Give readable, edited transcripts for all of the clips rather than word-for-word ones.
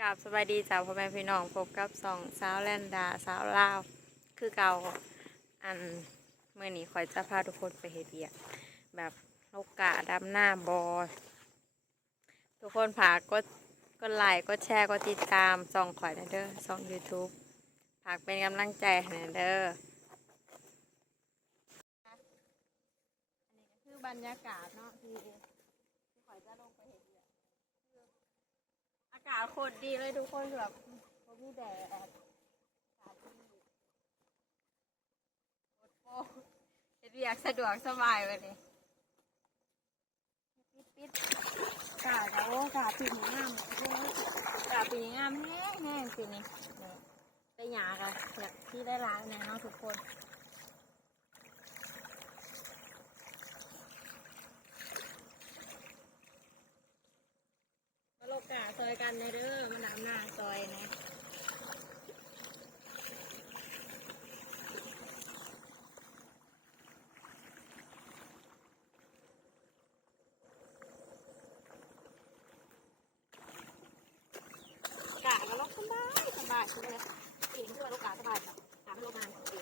กับสบายดีจ้าพ่อแม่พี่น้องพบกับสองสาวแลนดาสาวลาวคือเก่าอันเมื่อนี้คอยจะพาทุกคนไปเฮ็ดเวียกแบบโลกะดำหน้าบอทุกคนฝากกดไลค์กดแชร์กดติดตามส่องข่อยนะเด้อส่อง YouTube ฝากเป็นกำลังใจให้นะเด้ออันนี้ก็คือบรรยากาศเนาะที่ข่อยจะลงไปเฮ็ดเวียกอากาศโคตรดีเลยทุกคนแบบบ่มีแดด โอ้เฮ็ดเวียกสะดวกสบายไปเลยปิดกาดแล้วกาดปีนี้งามกาดปีนี้งามแห้งแห้งปีนี้ได้หยากันอยากที่ได้ร้านนะเนาะทุกคนมาโลกาซอยกันเลยเด้อมาดำหน้าซอยนะกาดก็ลกสบายสบายทุกเลยปีนี้คือโลกาสบายแบบตามโรงงานของปี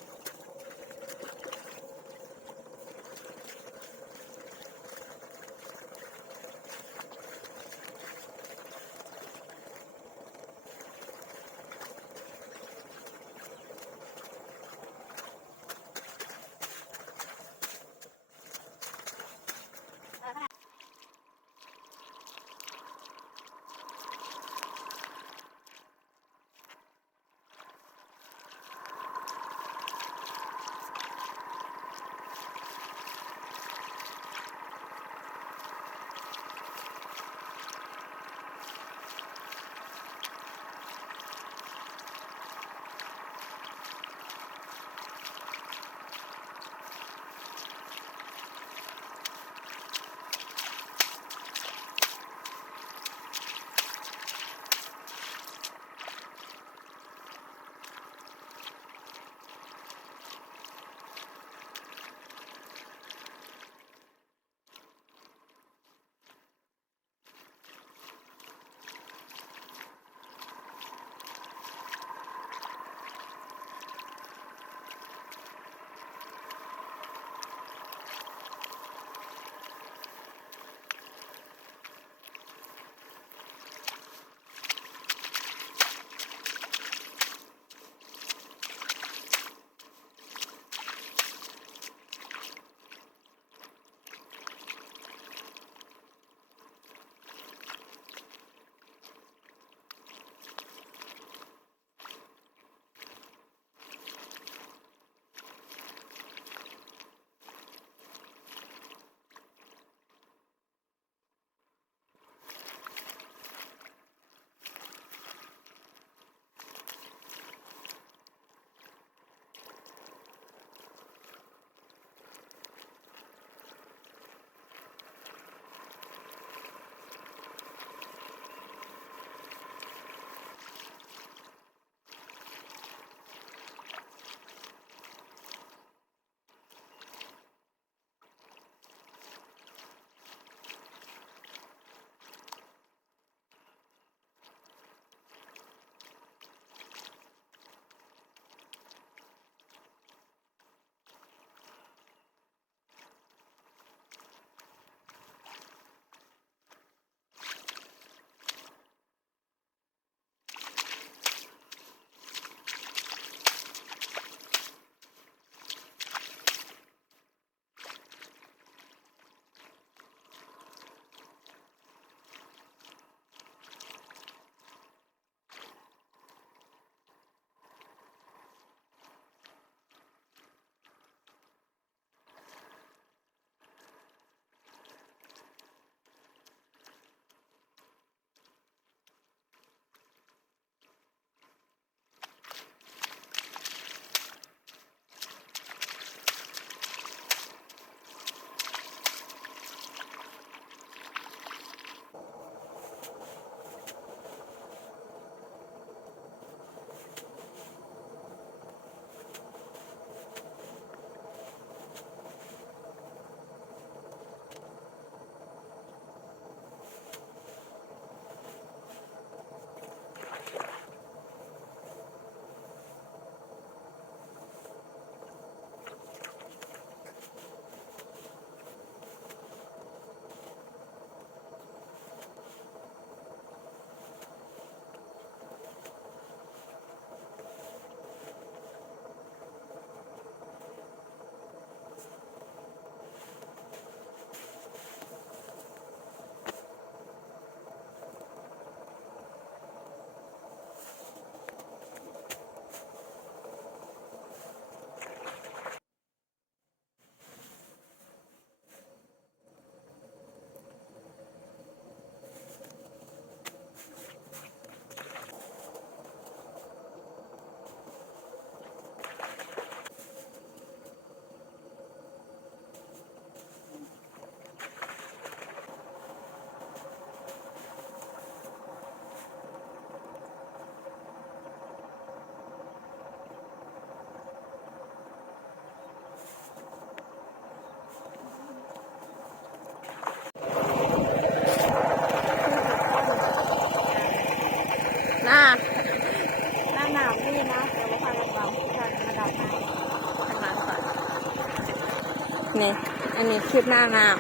นี่อันนี้คลิปหน้าหนาว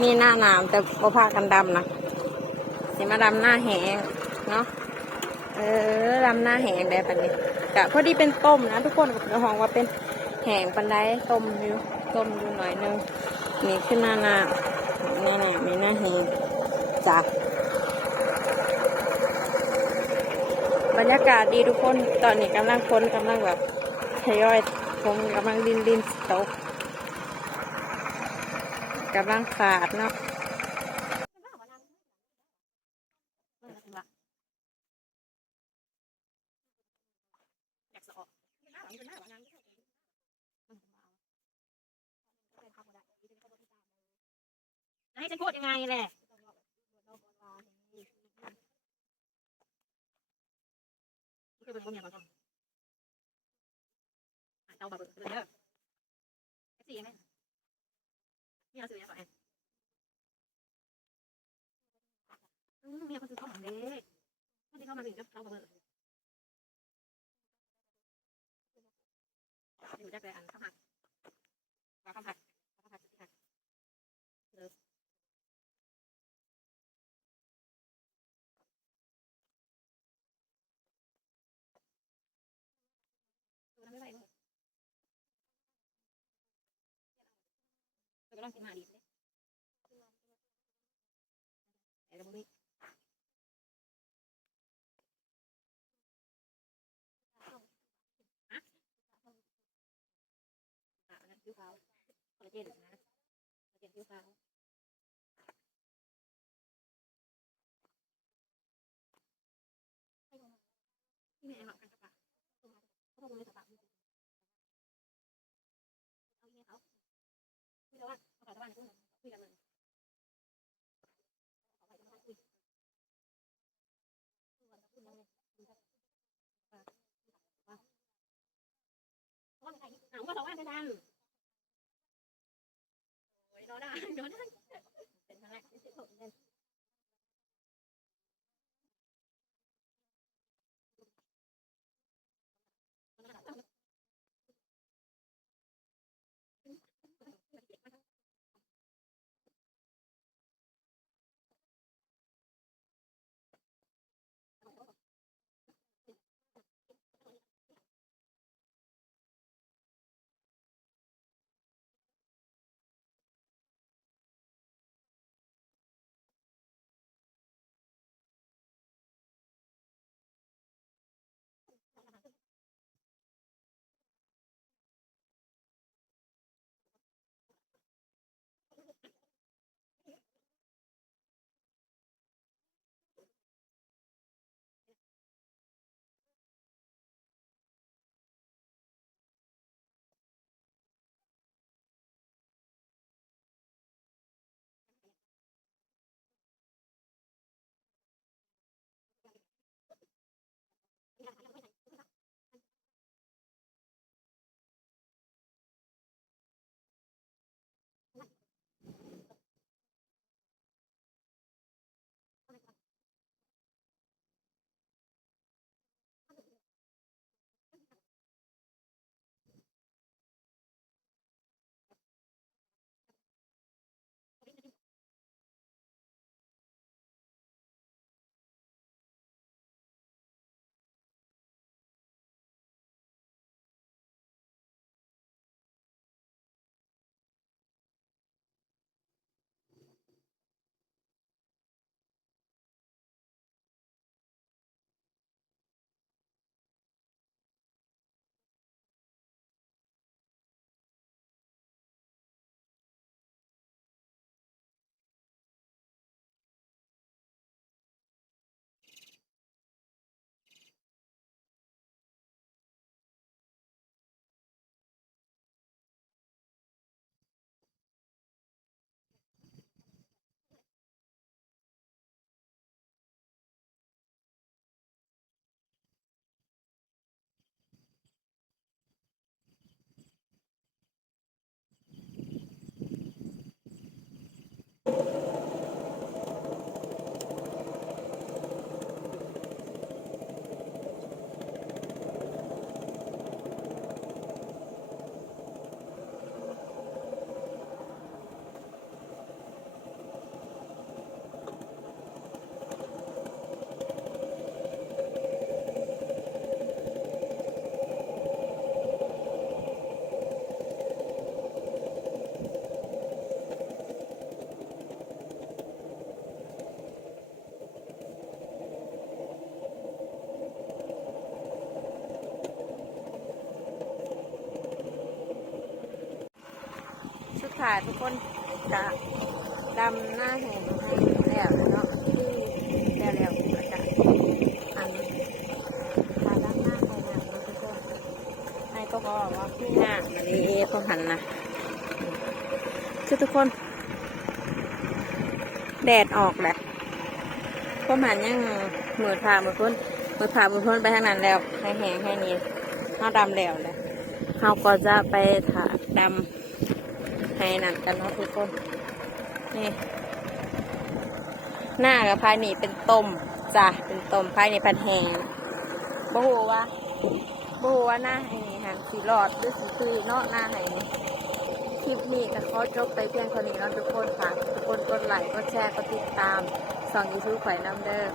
มีหน้าหนาวแต่บ่พากันดำนะสิมาดำหน้าแห้งเนาะดำหน้าแห้งได้ปันนี้กะพอดีเป็นต้มนะทุกคนกับห้องว่าเป็นแห้งปันไดต้มอยู่หน่อยนึงนี่ขึ้นหน้าหนาวนี่แหละมีหน้าแห้งจ้ะบรรยากาศดีทุกคนตอนนี้กำลังคนกำลังแบบทยอยผมกำลังดินตกกำลังขาดเนาะให้ฉันพูดยังไงแหละคือเป็นคนอย่างก่อนเตาแบบเด้อสี่ไหมนี่เราซื้อยังก่อนเมียเขาซื้อข้าวหอมเด็กไม่ได้เข้ามาถึงก็เตาแบบอยู่ได้แต่อันข้าวผัดข้าวผัดเลิศตัวนั้นไม่ไหวเลยตัวก็ต้องกินมาดีเลยแต่เราไม่ฮะนั่นคือเขาคอลลาเจนนะคอลลาเจนคือเขาที่แม่หลับกันกระปะเขาบอกเลยกระปะเอาเงี้ยเขาคุยกันว่าเขาขอตะวันคุยกันเลยขอไปตะวันคุยว่าไงหนังว่าเราว่ากันดังโอ้ยรอได้เป็นครั้งแรกที่ผมเล่น ถ่ายทุกคนจะดำหน้าแห่งให้แล้วเนาะแล้วก็จะอันถ่ายดำหน้าให้นะทุกคนให้ก็บอกว่าพี่หน้ามาดีพวกหันนะคือทุกคนแดดออกแหละพวกมันยังมือผ่ามือพ้นไปทางนั้นแล้วให้แห้งให้นี้เขาดำแล้วเลยเขาก็จะไปถาดำให้นั่นกันเนาะทุกคนนี่หน้ากับภายนี่เป็นต้มจ้ะเป็นต้มภายนี่พันแห้งบ่ฮู้ว่าหน้าให้นี่หันสีหลอดหรือสีตุยเนาะหน้าให้นี่คลิปนี้ก็ขอจบไปเพียงเท่านี้เนาะทุกคนค่ะทุกคนกดไลค์กดแชร์กดติดตามส่อง YouTube ข่อยน้ำเด้อ